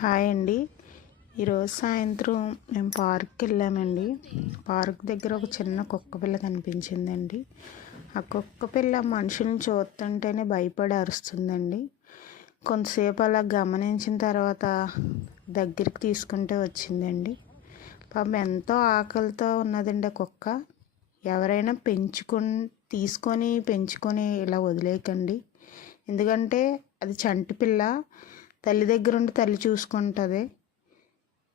Hi అండి. ఈరోజు సాయంత్రం మేము పార్క్కి వెళ్ళామండి. పార్క్ దగ్గర ఒక చిన్న కుక్క పిల్ల కనిపించిందండి. ఆ కుక్క పిల్ల మనుషుల్ని చూస్తుంటేనే భయపడి అరుస్తుందండి. కొంతసేపు అలా గమనించిన తర్వాత దగ్గరికి తీసుకుంటే వచ్చిందండి. పాపం ఎంతో ఆకలితో ఉన్నదండి ఆ కుక్క. ఎవరైనా పెంచుకొని ఇలా వదిలేయకండి. ఎందుకంటే అది చంటి పిల్ల. తల్లి దగ్గర ఉండి తల్లి చూసుకుంటుంది.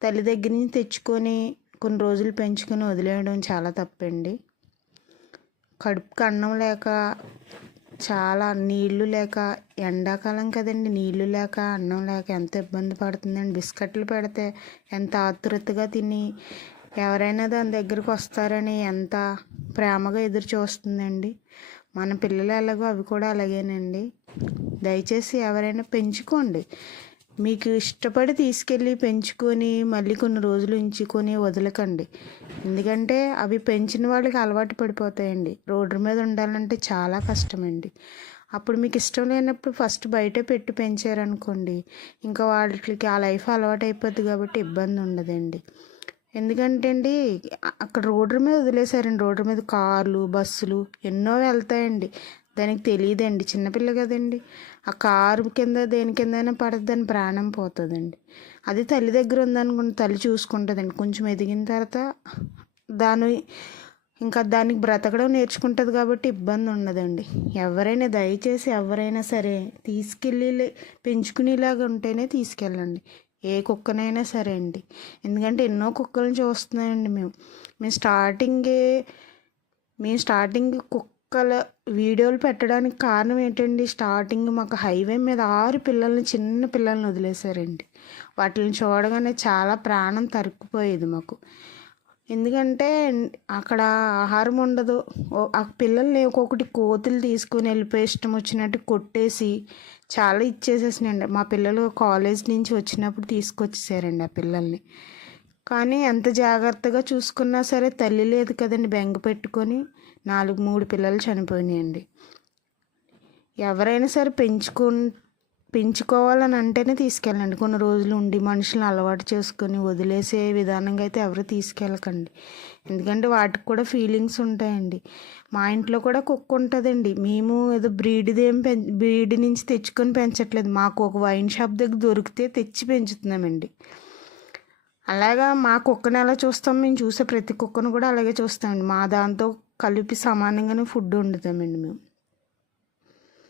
తల్లి దగ్గర నుంచి తెచ్చుకొని కొన్ని రోజులు పెంచుకొని వదిలేయడం చాలా తప్పండి. కడుపుకి అన్నం లేక, చాలా నీళ్లు లేక, ఎండాకాలం కదండి, నీళ్లు లేక అన్నం లేక ఎంత ఇబ్బంది పడుతుందండి. బిస్కెట్లు పెడితే ఎంత ఆతృతగా తిని ఎవరైనా దాని దగ్గరికి వస్తారని ఎంత ప్రేమగా ఎదురు చూస్తుందండి. మన పిల్లలు ఎలాగో అవి కూడా అలాగేనండి. దయచేసి ఎవరైనా పెంచుకోండి. మీకు ఇష్టపడి తీసుకెళ్ళి పెంచుకొని మళ్ళీ కొన్ని రోజులు ఉంచుకొని వదలకండి. ఎందుకంటే అవి పెంచిన వాళ్ళకి అలవాటు పడిపోతాయండి. రోడ్డు మీద ఉండాలంటే చాలా కష్టమండి. అప్పుడు మీకు ఇష్టం లేనప్పుడు ఫస్ట్ బయటే పెట్టి పెంచారనుకోండి, ఇంకా వాళ్ళకి ఆ లైఫ్ అలవాటు అయిపోద్ది కాబట్టి ఇబ్బంది ఉండదండి. ఎందుకంటే అండి, అక్కడ రోడ్డు మీద వదిలేశారండి. రోడ్డు మీద కార్లు, బస్సులు ఎన్నో వెళ్తాయండి. దానికి తెలియదండి, చిన్నపిల్ల కదండి. ఆ కారు కింద దేని కిందైనా పడితే దాని ప్రాణం పోతుందండి. అది తల్లి దగ్గర ఉందనుకోండి, తల్లి చూసుకుంటుందండి. కొంచెం ఎదిగిన తర్వాత దానికి బ్రతకడం నేర్చుకుంటుంది కాబట్టి ఇబ్బంది ఉండదండి. దయచేసి ఎవరైనా సరే తీసుకెళ్ళి పెంచుకునేలాగా ఉంటేనే తీసుకెళ్ళండి. ఏ కుక్కనైనా సరే అండి. ఎందుకంటే ఎన్నో కుక్కలను చూస్తున్నాయండి. మేము స్టార్టింగ్ కుక్కల వీడియోలు పెట్టడానికి కారణం ఏంటండి, స్టార్టింగ్ మాకు హైవే మీద 6 చిన్న పిల్లల్ని వదిలేశారండి. వాటిని చూడగానే చాలా ప్రాణం తరుక్కుపోయేది మాకు. ఎందుకంటే అక్కడ ఆహారం ఉండదు. ఆ పిల్లల్ని ఒక్కొక్కటి కోతులు తీసుకొని వెళ్ళిపోయి ఇష్టం వచ్చినట్టు కొట్టేసి చాలా ఇచ్చేసేసినాయండి. మా పిల్లలు కాలేజ్ నుంచి వచ్చినప్పుడు తీసుకొచ్చేసారండి ఆ పిల్లల్ని. కానీ ఎంత జాగ్రత్తగా చూసుకున్నా సరే తల్లి లేదు కదండి, బెంగ పెట్టుకొని 3 పిల్లలు చనిపోయినాయండి. ఎవరైనా సరే పెంచుకోవాలని అంటేనే తీసుకెళ్ళండి. కొన్ని రోజులు ఉండి మనుషులను అలవాటు చేసుకొని వదిలేసే విధానంగా అయితే ఎవరు తీసుకెళ్ళకండి. ఎందుకంటే వాటికి కూడా ఫీలింగ్స్ ఉంటాయండి. మా ఇంట్లో కూడా కుక్క ఉంటుందండి. మేము ఏదో బ్రీడ్ నుంచి తెచ్చుకొని పెంచట్లేదు. మాకు ఒక వైన్ షాప్ దగ్గర దొరికితే తెచ్చి పెంచుతున్నామండి. అలాగా మా కుక్కను ఎలా చూస్తాం, మేము చూసే ప్రతి కుక్కను కూడా అలాగే చూస్తామండి. మా దాంతో కలిపి సమానంగానే ఫుడ్ వండుతామండి మేము.